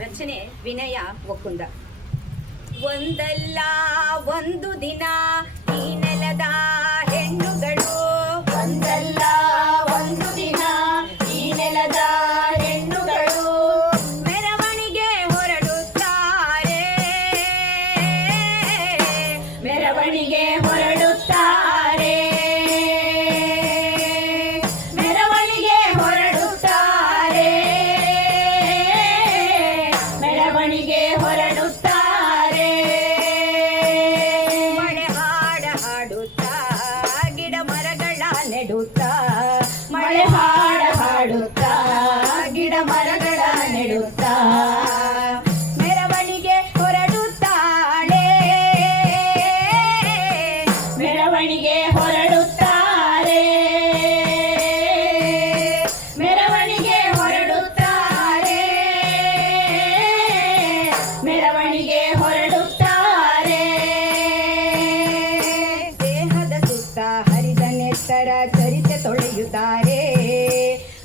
ರಚನೆ ವಿನಯ ಒಕ್ಕುಂದ. ಒಂದಲ್ಲ ಒಂದು ದಿನ ಈ ನೆಲದ ಹೆಣ್ಣುಗಳು, ಒಂದಲ್ಲ ಒಂದು ದಿನ ಈ ನೆಲದ ಹೆಣ್ಣುಗಳು ಮೆರವಣಿಗೆ ಹೊರಡುತ್ತಾರೆ, ಮೆರವಣಿಗೆ ಹೊರಡುತ್ತಾರೆ, ಮೆರವಣಿಗೆ ಹೊರಡುತ್ತಾರೆ, ಮೆರವಣಿಗೆ ಹೊರಡುತ್ತಾರೆ. ಮಳೆ ಹಾಡ ಹಾಡುತ್ತಾ ಗಿಡ ಮರಗಳ ನೆಡುತ್ತಾ, ಮಳೆ ಹಾಡ ಹಾಡುತ್ತಾ ಗಿಡ ಮರಗಳ ನೆಡುತ್ತಾ ಮೆರವಣಿಗೆ ಹೊರಡುತ್ತಾಳೆ, ಮೆರವಣಿಗೆ ಹೊರಡುತ್ತಾರೆ, ಮೆರವಣಿಗೆ ಹೊರಡುತ್ತಾರೆ, ಮೆರವಣಿಗೆ ಹೊರಡುತ್ತಾರೆ. ದೇಹದ ಸುತ್ತ ಹರಿದ ನೆತ್ತರ ಚರಿತೆ ತೊಳೆಯುತ್ತಾರೆ,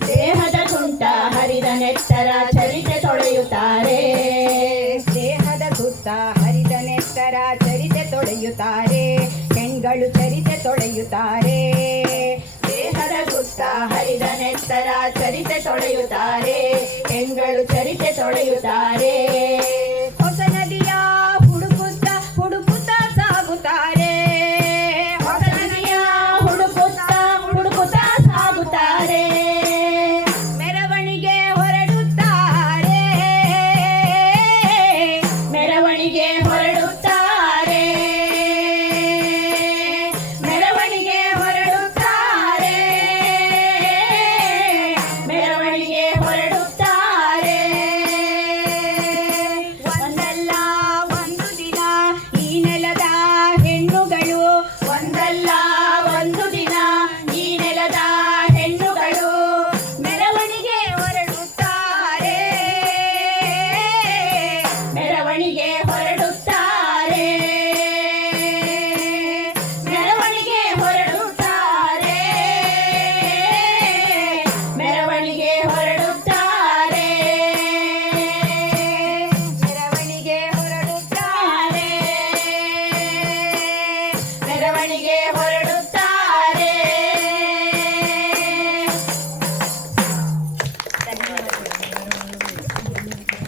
ದೇಹದ ಸುಂಟ ಹರಿದ ನೆತ್ತರ ಚರಿತೆ ತೊಳೆಯುತ್ತಾರೆ, ದೇಹದ ಸುತ್ತ ಹರಿದ ನೆತ್ತರ ಚರಿತೆ ತೊಳೆಯುತ್ತಾರೆ, ಹೆಣ್ಗಳು ಚರಿತೆ ತೊಳೆಯುತ್ತಾರೆ, ದೇಹದ ಸುತ್ತ ಹರಿದ ನೆತ್ತರ ಚರಿತೆ ತೊಳೆಯುತ್ತಾರೆ, ಹೆಣ್ಗಳು ಚರಿತೆ ತೊಳೆಯುತ್ತಾರೆ.